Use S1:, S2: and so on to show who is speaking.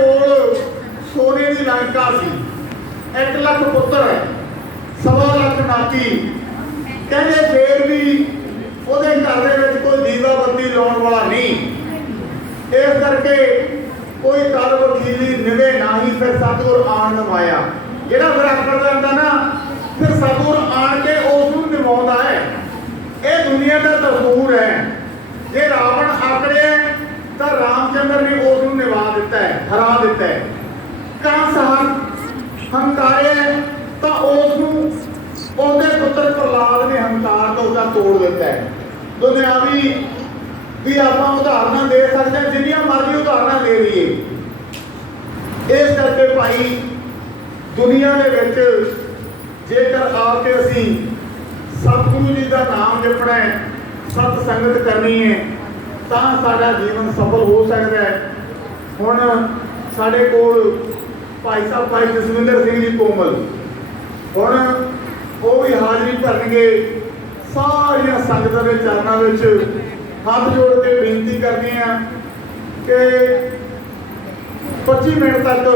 S1: ਕੋਲ ਸੋਨੇ ਦੀ ਲੰਕਾ ਸੀ। 1 ਲੱਖ ਪੁੱਤਰ ਸਵਾ ਲੱਖ ਨਾਤੀ। ਕਹਿੰਦੇ ਫੇਰ ਵੀ ਉਹਦੇ ਘਰ ਦੇ ਵਿੱਚ ਕੋਈ ਦੀਵਾ ਲਾਉਣ ਵਾਲਾ ਨਹੀਂ। ਇਸ ਕਰਕੇ ਕੋਈ ਕਰ ਵਕੀਲੀ ਨਿਵੇ ਨਹੀਂ, ਫਿਰ ਸਤਿਗੁਰ ਆਣ ਨਵਾਇਆ। ਜਿਹੜਾ ਫਿਰ ਆਖਰ ਜਾਂਦਾ ਨਾ, ਫਿਰ ਸਤਿਗੁਰ ਆਣ ਕੇ ਉਸ ਨੂੰ ਨਿਵਾਉਂਦਾ ਹੈ। ਇਹ ਦੁਨੀਆ ਦਾ ਦਸਤੂਰ ਹੈ। ਜੇ ਰਾਵਣ ਆਕੜਿਆ, ਤਾਂ ਰਾਮਚੰਦਰ ਨੇ ਉਸ ਨੂੰ ਨਿਵਾ ਦਿੱਤਾ ਹੈ ਹਰਾ ਦਿੱਤਾ ਹੈ ਕੰਸ ਹੰ ਹੰਕਾਰਿਆ ਤਾਂ ਉਸ ਨੂੰ ਉਹਦੇ ਪੁੱਤਰ ਪ੍ਰਲਾਦ ਨੇ ਹੰਕਾਰ ਤੋਂ ਉਹਦਾ ਤੋੜ ਦਿੱਤਾ ਦੁਨਿਆਵੀ ਵੀ ਆਪਾਂ ਉਦਾਹਰਨਾਂ ਦੇ ਸਕਦੇ ਹਾਂ, ਜਿੰਨੀਆਂ ਮਰਜ਼ੀ ਉਦਾਹਰਨਾਂ ਦੇ ਲਈਏ। ਇਸ ਕਰਕੇ ਭਾਈ ਦੁਨੀਆ ਦੇ ਵਿੱਚ ਜੇਕਰ ਆ ਕੇ ਅਸੀਂ ਸਤਿਗੁਰੂ ਜੀ ਦਾ ਨਾਮ ਜਪਣਾ ਹੈ, ਸਤ ਸੰਗਤ ਕਰਨੀ ਹੈ, ਤਾਂ ਸਾਡਾ ਜੀਵਨ ਸਫਲ ਹੋ ਸਕਦਾ ਹੈ। ਹੁਣ ਸਾਡੇ ਕੋਲ ਭਾਈ ਸਾਹਿਬ, ਭਾਈ ਜਸਵਿੰਦਰ ਸਿੰਘ ਜੀ ਕੋਮਲ। ਹੁਣ ਉਹ ਵੀ ਹਾਜ਼ਰੀ ਭਰਨਗੇ। ਸਾਰੀਆਂ ਸੰਗਤਾਂ ਦੇ ਚਰਨਾਂ ਵਿੱਚ ਹੱਥ ਜੋੜ ਕੇ ਬੇਨਤੀ ਕਰਦੇ ਆ ਕਿ 25 ਮਿੰਟ ਤੱਕ